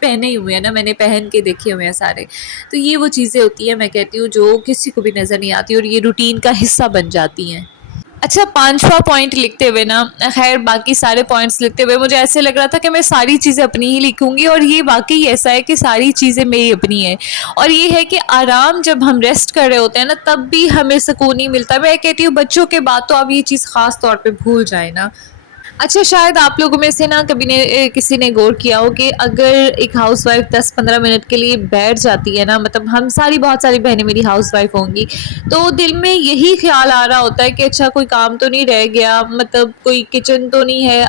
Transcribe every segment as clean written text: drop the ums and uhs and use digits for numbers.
پہنے ہی ہوئے ہیں نا، میں نے پہن کے دیکھے ہوئے ہیں سارے. تو یہ وہ چیزیں ہوتی ہیں میں کہتی ہوں جو کسی کو بھی نظر نہیں آتی اور یہ روٹین کا حصہ بن جاتی ہیں. اچھا، 5واں پوائنٹ لکھتے ہوئے نا، خیر باقی سارے پوائنٹس لکھتے ہوئے مجھے ایسے لگ رہا تھا کہ میں ساری چیزیں اپنی ہی لکھوں گی، اور یہ واقعی ایسا ہے کہ ساری چیزیں میری اپنی ہیں. اور یہ ہے کہ آرام جب ہم ریسٹ کر رہے ہوتے ہیں نا تب بھی ہمیں سکون نہیں ملتا. میں کہتی ہوں بچوں کے بعد تو آپ یہ چیز خاص طور پہ بھول جائیں نا. اچھا، شاید آپ لوگوں میں سے نا کبھی نے کسی نے غور کیا ہو کہ اگر ایک ہاؤس وائف 10-15 منٹ کے لیے بیٹھ جاتی ہے نا، مطلب ہم بہت ساری بہنیں میری ہاؤس وائف ہوں گی، تو دل میں یہی خیال آ رہا ہوتا ہے کہ اچھا کوئی کام تو نہیں رہ گیا، مطلب کوئی کچن تو نہیں ہے.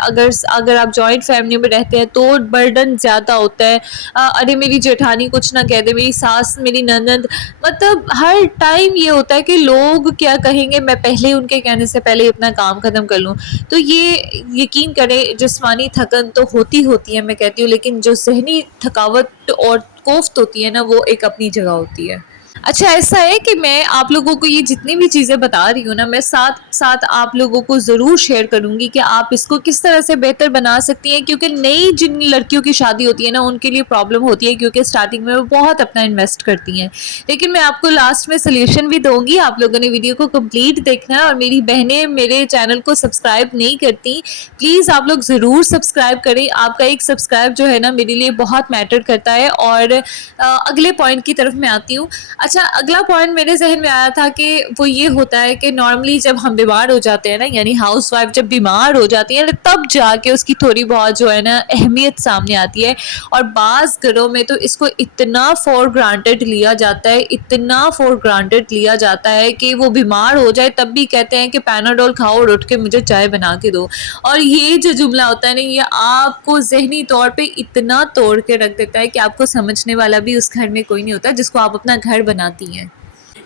اگر آپ جوائنٹ فیملی میں رہتے ہیں تو برڈن زیادہ ہوتا ہے. ارے میری جیٹھانی کچھ نہ کہہ دے، میری ساس، میری نند، مطلب ہر ٹائم یہ ہوتا ہے کہ لوگ کیا کہیں گے، میں پہلے ان کے کہنے سے پہلے اپنا کام ختم کر لوں. تو یہ یقین کریں جسمانی تھکن تو ہوتی ہے میں کہتی ہوں، لیکن جو ذہنی تھکاوٹ اور کوفت ہوتی ہے نا وہ ایک اپنی جگہ ہوتی ہے. اچھا، ایسا ہے کہ میں آپ لوگوں کو یہ جتنی بھی چیزیں بتا رہی ہوں نا، میں ساتھ ساتھ آپ لوگوں کو ضرور شیئر کروں گی کہ آپ اس کو کس طرح سے بہتر بنا سکتی ہیں، کیونکہ نئی جن لڑکیوں کی شادی ہوتی ہے نا ان کے لیے پرابلم ہوتی ہے، کیونکہ اسٹارٹنگ میں وہ بہت اپنا انویسٹ کرتی ہیں. لیکن میں آپ کو لاسٹ میں سلیوشن بھی دوں گی. آپ لوگوں نے ویڈیو کو کمپلیٹ دیکھنا ہے. اور میری بہنیں میرے چینل کو سبسکرائب نہیں کرتی، پلیز آپ لوگ ضرور سبسکرائب کریں. آپ کا ایک سبسکرائب جو ہے نا میرے لیے بہت میٹر کرتا ہے. اور اگلے پوائنٹ کی طرف میں آتی ہوں. اچھا، اگلا پوائنٹ میرے ذہن میں آیا تھا کہ وہ یہ ہوتا ہے کہ نارملی جب ہم بیمار ہو جاتے ہیں نا، یعنی ہاؤس وائف جب بیمار ہو جاتی ہے تب جا کے اس کی تھوڑی بہت جو ہے نا اہمیت سامنے آتی ہے. اور بعض گھروں میں تو اس کو اتنا فور گرانٹیڈ لیا جاتا ہے، اتنا فور گرانٹیڈ لیا جاتا ہے کہ وہ بیمار ہو جائے تب بھی کہتے ہیں کہ پیناڈول کھاؤ اور اٹھ کے مجھے چائے بنا کے دو. اور یہ جو جملہ ہوتا ہے نا یہ آپ کو ذہنی طور پہ اتنا توڑ کے رکھ دیتا ہے کہ آپ کو سمجھنے والا بھی اس گھر میں کوئی نہیں ہوتا جس کو آپ اپنا گھر بناتی ہیں.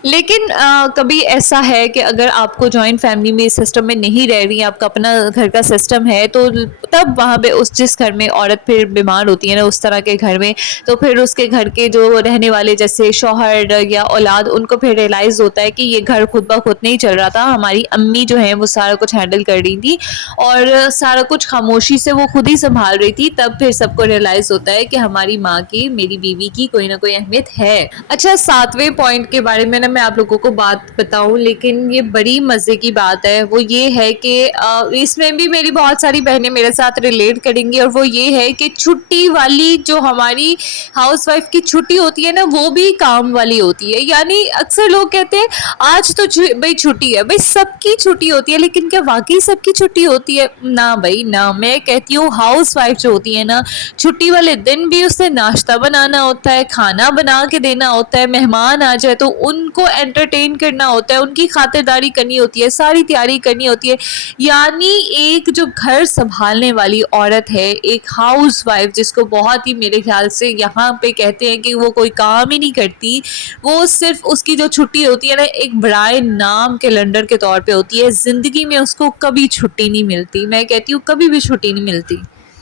لیکن کبھی ایسا ہے کہ اگر آپ کو جوائنٹ فیملی میں اس سسٹم میں نہیں رہ رہی، آپ کا اپنا گھر کا سسٹم ہے، تو تب وہاں پہ جس گھر میں عورت پھر بیمار ہوتی ہے نا اس طرح کے گھر میں، تو پھر اس کے گھر کے جو رہنے والے جیسے شوہر یا اولاد، ان کو پھر ریئلائز ہوتا ہے کہ یہ گھر خود بخود نہیں چل رہا تھا، ہماری امی جو ہیں وہ سارا کچھ ہینڈل کر رہی تھی اور سارا کچھ خاموشی سے وہ خود ہی سنبھال رہی تھی. تب پھر سب کو ریئلائز ہوتا ہے کہ ہماری ماں کی، میری بیوی کی کوئی نہ کوئی اہمیت ہے. اچھا، 7ویں پوائنٹ کے بارے میں نا میں آپ لوگوں کو بات بتاؤں، لیکن یہ بڑی مزے کی بات ہے. وہ یہ ہے کہ اس میں بھی میری بہت ساری بہنیں میرے ساتھ ریلیٹ کریں گی، اور وہ یہ ہے کہ چھٹی والی جو ہماری ہاؤس وائف کی چھٹی ہوتی ہے نا وہ بھی کام والی ہوتی ہے. یعنی اکثر لوگ کہتے ہیں آج تو بھائی چھٹی ہے. بھائی سب کی چھٹی ہوتی ہے، لیکن کیا واقعی سب کی چھٹی ہوتی ہے؟ نہ بھائی نہ. میں کہتی ہوں ہاؤس وائف جو ہوتی ہے نا، چھٹی والے دن بھی اسے ناشتہ بنانا ہوتا ہے، کھانا بنا کے دینا ہوتا ہے، مہمان آ جائے تو ان کو انٹرٹین کرنا ہوتا ہے، ان کی خاطرداری کرنی ہوتی ہے، ساری تیاری کرنی ہوتی ہے. یعنی ایک جو گھر سنبھالنے والی عورت ہے، ایک ہاؤس وائف جس کو بہت ہی میرے خیال سے یہاں پہ کہتے ہیں کہ وہ کوئی کام ہی نہیں کرتی، وہ صرف اس کی جو چھٹی ہوتی ہے نا ایک برائے نام کیلنڈر کے طور پہ ہوتی ہے. زندگی میں اس کو کبھی چھٹی نہیں ملتی. میں کہتی ہوں کبھی بھی چھٹی نہیں ملتی.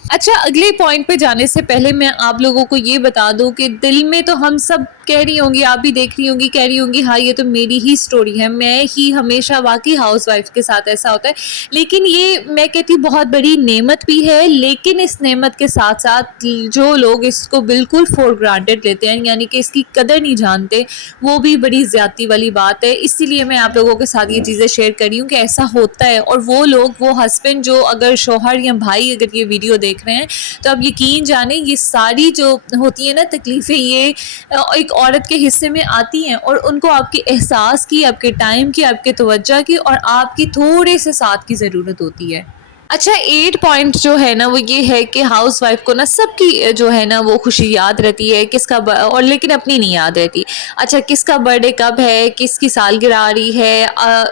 اچھا، اگلے پوائنٹ پہ جانے سے پہلے میں آپ لوگوں کو یہ بتا دوں کہ دل میں تو ہم سب کہہ رہی ہوں گی، آپ بھی دیکھ رہی ہوں گی، کہہ رہی ہوں گی ہاں یہ تو میری ہی سٹوری ہے، میں ہی ہمیشہ واقعی ہاؤس وائف کے ساتھ ایسا ہوتا ہے. لیکن یہ میں کہتی ہوں بہت بڑی نعمت بھی ہے. لیکن اس نعمت کے ساتھ ساتھ جو لوگ اس کو بالکل فور گرانٹیڈ لیتے ہیں، یعنی کہ اس کی قدر نہیں جانتے، وہ بھی بڑی زیادتی والی بات ہے. اسی لیے میں آپ لوگوں کے ساتھ یہ چیزیں شیئر کر رہی ہوں کہ ایسا ہوتا ہے. اور وہ لوگ، وہ ہسبینڈ جو اگر شوہر یا بھائی اگر یہ ویڈیو دیکھ رہے ہیں تو اب یقین جانیں یہ ساری جو ہوتی ہیں نا تکلیفیں یہ ایک عورت کے حصے میں آتی ہیں، اور ان کو آپ کے احساس کی، آپ کے ٹائم کی، آپ کے توجہ کی اور آپ کی تھوڑے سے ساتھ کی ضرورت ہوتی ہے. اچھا، 8 پوائنٹ جو ہے نا وہ یہ ہے کہ ہاؤس وائف کو نا سب کی جو ہے نا وہ خوشی یاد رہتی ہے، کس کا اور لیکن اپنی نہیں یاد رہتی. اچھا، کس کا برتھ ڈے کب ہے، کس کی سالگرہ آ رہی ہے،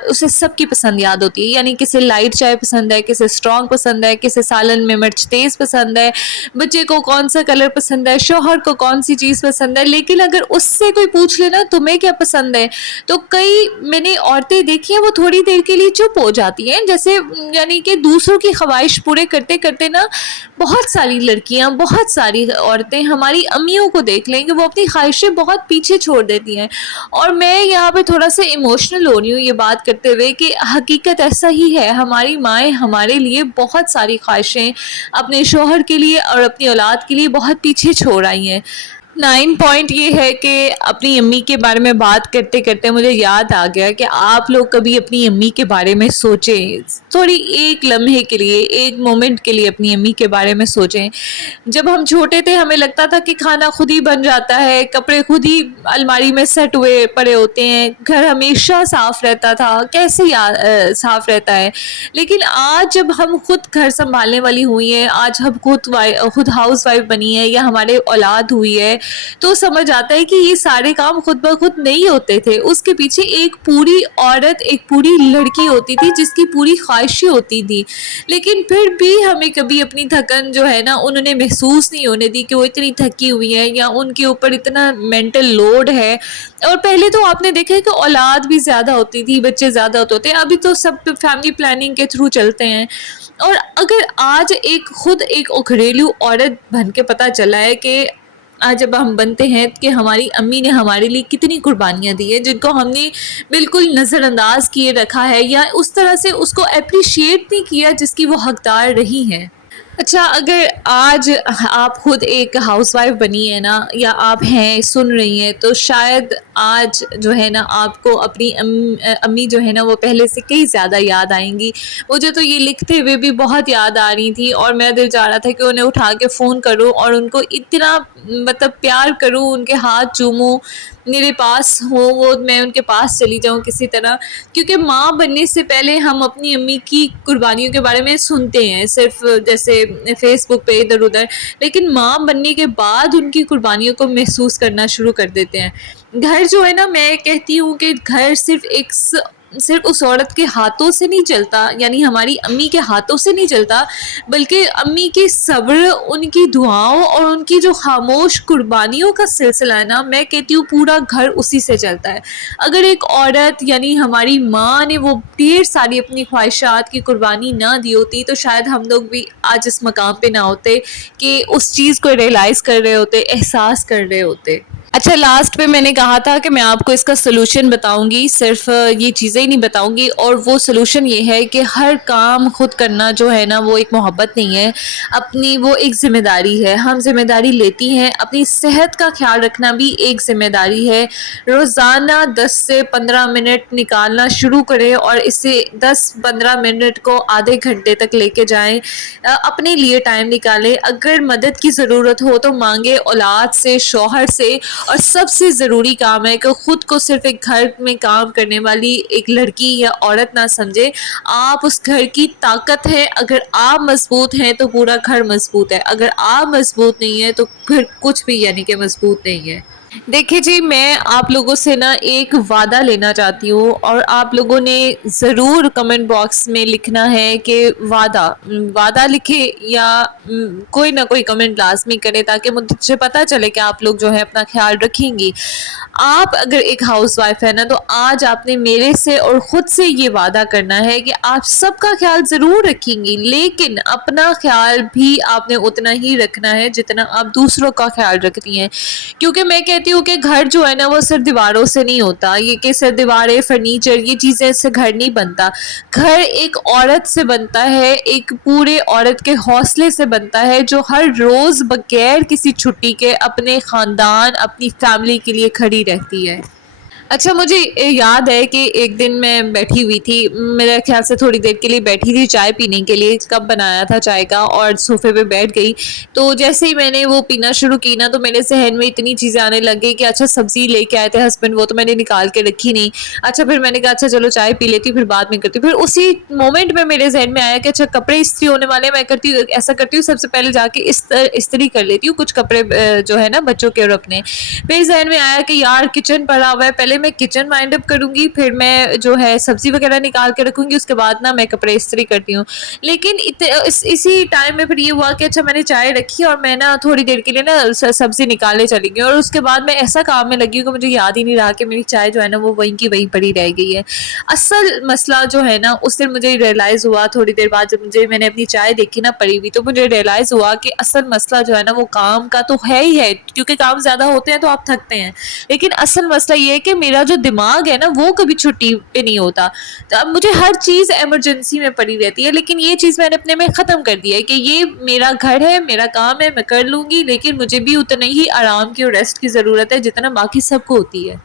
اسے سب کی پسند یاد ہوتی ہے. یعنی کسے لائٹ چائے پسند ہے، کسے اسٹرانگ پسند ہے، کسے سالن میں مرچ تیز پسند ہے، بچے کو کون سا کلر پسند ہے، شوہر کو کون سی چیز پسند ہے. لیکن اگر اس سے کوئی پوچھ لینا تمہیں کیا پسند ہے، تو کئی میں نے عورتیں دیکھی ہیں وہ تھوڑی دیر کے لیے چپ ہو جاتی ہیں، جیسے یعنی کہ دوسروں کی کی خواہش پورے کرتے کرتے نا بہت ساری لڑکیاں، بہت ساری عورتیں ہماری امیوں کو دیکھ لیں کہ وہ اپنی خواہشیں بہت پیچھے چھوڑ دیتی ہیں. اور میں یہاں پہ تھوڑا سا ایموشنل ہو رہی ہوں یہ بات کرتے ہوئے کہ حقیقت ایسا ہی ہے. ہماری مائیں ہمارے لیے بہت ساری خواہشیں اپنے شوہر کے لیے اور اپنی اولاد کے لیے بہت پیچھے چھوڑ آئی ہیں. 9 پوائنٹ یہ ہے کہ اپنی امی کے بارے میں بات کرتے کرتے مجھے یاد آ گیا کہ آپ لوگ کبھی اپنی امی کے بارے میں سوچیں، تھوڑی ایک لمحے کے لیے، ایک مومنٹ کے لیے اپنی امی کے بارے میں سوچیں. جب ہم چھوٹے تھے ہمیں لگتا تھا کہ کھانا خود ہی بن جاتا ہے، کپڑے خود ہی الماری میں سیٹ ہوئے پڑے ہوتے ہیں، گھر ہمیشہ صاف رہتا تھا، کیسے صاف رہتا ہے. لیکن آج جب ہم خود گھر سنبھالنے والی ہوئی ہیں، آج ہم خود ہاؤس وائف بنی ہے یا ہمارے اولاد ہوئی ہے، تو سمجھ آتا ہے کہ یہ سارے کام خود بخود نہیں ہوتے تھے. اس کے پیچھے ایک پوری عورت، ایک پوری لڑکی ہوتی تھی جس کی پوری خواہشیں ہوتی تھی. لیکن پھر بھی ہمیں کبھی اپنی تھکن جو ہے نا انہوں نے محسوس نہیں ہونے دی کہ وہ اتنی تھکی ہوئی ہے یا ان کے اوپر اتنا مینٹل لوڈ ہے. اور پہلے تو آپ نے دیکھا ہے کہ اولاد بھی زیادہ ہوتی تھی، بچے زیادہ ہوتے تھے. ابھی تو سب فیملی پلاننگ کے تھرو چلتے ہیں. اور اگر آج خود ایک گھریلو عورت بن کے پتہ چلا ہے کہ آج جب ہم بنتے ہیں کہ ہماری امی نے ہمارے لیے کتنی قربانیاں دی ہیں جن کو ہم نے بالکل نظر انداز کیے رکھا ہے یا اس طرح سے اس کو اپریشیٹ نہیں کیا جس کی وہ حقدار رہی ہیں. اچھا، اگر آج آپ خود ایک ہاؤس وائف بنی ہے نا، یا آپ ہیں سن رہی ہیں، تو شاید آج جو ہے نا آپ کو اپنی امی جو ہے نا وہ پہلے سے کئی زیادہ یاد آئیں گی. مجھے تو یہ لکھتے ہوئے بھی بہت یاد آ رہی تھی اور میرا دل چاہ رہا تھا کہ انہیں اٹھا کے فون کروں اور ان کو اتنا مطلب پیار کروں، ان کے ہاتھ چوموں، میرے پاس ہوں وہ، میں ان کے پاس چلی جاؤں کسی طرح. کیونکہ ماں بننے سے پہلے ہم اپنی امی کی قربانیوں کے بارے میں سنتے ہیں صرف جیسے فیس بک پہ ادھر ادھر، لیکن ماں بننے کے بعد ان کی قربانیوں کو محسوس کرنا شروع کر دیتے ہیں. گھر جو ہے نا، میں کہتی ہوں کہ گھر صرف اس عورت کے ہاتھوں سے نہیں چلتا، یعنی ہماری امی کے ہاتھوں سے نہیں چلتا، بلکہ امی کے صبر، ان کی دعاؤں اور ان کی جو خاموش قربانیوں کا سلسلہ ہے نا، میں کہتی ہوں پورا گھر اسی سے چلتا ہے. اگر ایک عورت یعنی ہماری ماں نے وہ ڈھیر ساری اپنی خواہشات کی قربانی نہ دی ہوتی تو شاید ہم لوگ بھی آج اس مقام پہ نہ ہوتے کہ اس چیز کو ریئلائز کر رہے ہوتے، احساس کر رہے ہوتے. اچھا، لاسٹ پہ میں نے کہا تھا کہ میں آپ کو اس کا سلوشن بتاؤں گی، صرف یہ چیزیں ہی نہیں بتاؤں گی. اور وہ سلوشن یہ ہے کہ ہر کام خود کرنا جو ہے نا وہ ایک محبت نہیں ہے، اپنی وہ ایک ذمہ داری ہے. ہم ذمہ داری لیتی ہیں. اپنی صحت کا خیال رکھنا بھی ایک ذمہ داری ہے. روزانہ 10 سے 15 منٹ نکالنا شروع کریں اور اس سے 10-15 منٹ کو آدھے گھنٹے تک لے کے جائیں. اپنے لیے ٹائم نکالیں. اگر مدد کی ضرورت ہو تو مانگے، اولاد سے، شوہر سے. اور سب سے ضروری کام ہے کہ خود کو صرف ایک گھر میں کام کرنے والی ایک لڑکی یا عورت نہ سمجھے. آپ اس گھر کی طاقت ہے. اگر آپ مضبوط ہیں تو پورا گھر مضبوط ہے. اگر آپ مضبوط نہیں ہیں تو پھر کچھ بھی یعنی کہ مضبوط نہیں ہے. دیکھیے جی، میں آپ لوگوں سے نا ایک وعدہ لینا چاہتی ہوں اور آپ لوگوں نے ضرور کمنٹ باکس میں لکھنا ہے کہ وعدہ لکھے یا کوئی نہ کوئی کمنٹ لازمی کرے تاکہ مجھے پتہ چلے کہ آپ لوگ جو ہے اپنا خیال رکھیں گی. آپ اگر ایک ہاؤس وائف ہے نا تو آج آپ نے میرے سے اور خود سے یہ وعدہ کرنا ہے کہ آپ سب کا خیال ضرور رکھیں گی، لیکن اپنا خیال بھی آپ نے اتنا ہی رکھنا ہے جتنا آپ دوسروں کا خیال رکھتی ہیں. کیونکہ میں کہتی ہوں کہ گھر جو ہے نا وہ صرف دیواروں سے نہیں ہوتا. یہ کہ صرف دیواریں، فرنیچر، یہ چیزیں سے گھر نہیں بنتا. گھر ایک عورت سے بنتا ہے، ایک پورے عورت کے حوصلے سے بنتا ہے جو ہر روز بغیر کسی چھٹی کے اپنے خاندان، اپنی فیملی کے لیے کھڑی رہتی ہے. اچھا، مجھے یاد ہے کہ ایک دن میں بیٹھی ہوئی تھی، میرے خیال سے تھوڑی دیر کے لیے بیٹھی تھی چائے پینے کے لیے، کپ بنایا تھا چائے کا اور صوفے پہ بیٹھ گئی. تو جیسے ہی میں نے وہ پینا شروع کی نا تو میرے ذہن میں اتنی چیزیں آنے لگ گئی کہ اچھا سبزی لے کے آئے تھے ہسبینڈ، وہ تو میں نے نکال کے رکھی نہیں. اچھا پھر میں نے کہا اچھا چلو چائے پی لیتی ہوں، پھر بعد میں کرتی ہوں. پھر اسی مومنٹ میں میرے ذہن میں آیا کہ اچھا کپڑے استری ہونے والے ہیں، میں ایسا کرتی ہوں سب سے پہلے جا کے استری کر لیتی ہوں کچھ کپڑے جو ہے نا بچوں کے اور اپنے. پھر ذہن میں آیا کہ یار کچن پڑا ہوا ہے، پہلے میں کچن وائنڈ اپ کروں گی، پھر میں جو ہے سبزی وغیرہ نکال کے رکھوں گی، اس کے بعد نا میں کپڑے استری کرتی ہوں. لیکن اسی ٹائم میں پھر یہ ہوا کہ اچھا میں نے چائے رکھی اور میں نا تھوڑی دیر کے لیے نا سبزی نکالنے چلی گئی، اور اس کے بعد میں ایسا کام میں لگی ہوں کہ مجھے یاد ہی نہیں رہا کہ میری چائے جو ہے نا وہ وہیں کی وہیں پڑی رہ گئی ہے. اصل مسئلہ جو ہے نا اس دن مجھے ریئلائز ہوا تھوڑی دیر بعد، جب میں نے اپنی چائے دیکھی نا پڑی ہوئی، تو مجھے ریئلائز ہوا کہ اصل مسئلہ جو ہے نا وہ کام کا تو ہے ہی ہے، کیونکہ کام زیادہ ہوتے ہیں تو آپ تھکتے ہیں، لیکن اصل مسئلہ یہ ہے کہ میرا جو دماغ ہے نا وہ کبھی چھٹی پہ نہیں ہوتا. تو اب مجھے ہر چیز ایمرجنسی میں پڑی رہتی ہے، لیکن یہ چیز میں نے اپنے میں ختم کر دیا ہے کہ یہ میرا گھر ہے، میرا کام ہے، میں کر لوں گی، لیکن مجھے بھی اتنا ہی آرام کی اور ریسٹ کی ضرورت ہے جتنا باقی سب کو ہوتی ہے.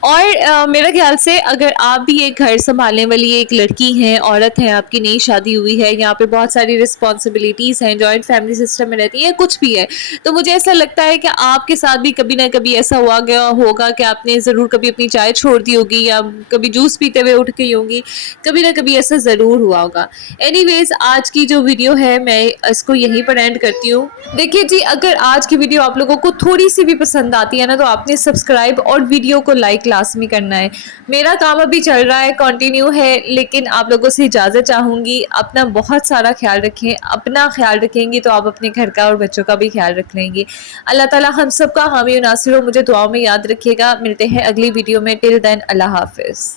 اور میرے خیال سے اگر آپ بھی ایک گھر سنبھالنے والی ایک لڑکی ہیں، عورت ہیں، آپ کی نئی شادی ہوئی ہے، یہاں پہ بہت ساری رسپانسبلٹیز ہیں، جوائنٹ فیملی سسٹم میں رہتی ہیں، کچھ بھی ہے، تو مجھے ایسا لگتا ہے کہ آپ کے ساتھ بھی کبھی نہ کبھی ایسا ہوا گیا ہوگا کہ آپ نے ضرور کبھی اپنی چائے چھوڑ دی ہوگی، یا کبھی جوس پیتے ہوئے اٹھ گئی ہوں گی، کبھی نہ کبھی ایسا ضرور ہوا ہوگا. اینی ویز آج کی جو ویڈیو ہے میں اس کو یہیں پر اینڈ کرتی ہوں. دیکھیے جی، اگر آج کی ویڈیو آپ لوگوں کو تھوڑی سی بھی پسند آتی ہے نا تو آپ نے سبسکرائب اور ویڈیو کو لائک لازمی کرنا ہے. میرا کام ابھی چل رہا ہے، کنٹینیو ہے، لیکن آپ لوگوں سے اجازت چاہوں گی. اپنا بہت سارا خیال رکھیں، اپنا خیال رکھیں گی تو آپ اپنے گھر کا اور بچوں کا بھی خیال رکھ لیں گے. اللہ تعالیٰ ہم سب کا حامی و ناصر ہو. مجھے دعاؤں میں یاد رکھیے گا. ملتے ہیں اگلی ویڈیو میں. ٹل دین اللہ حافظ.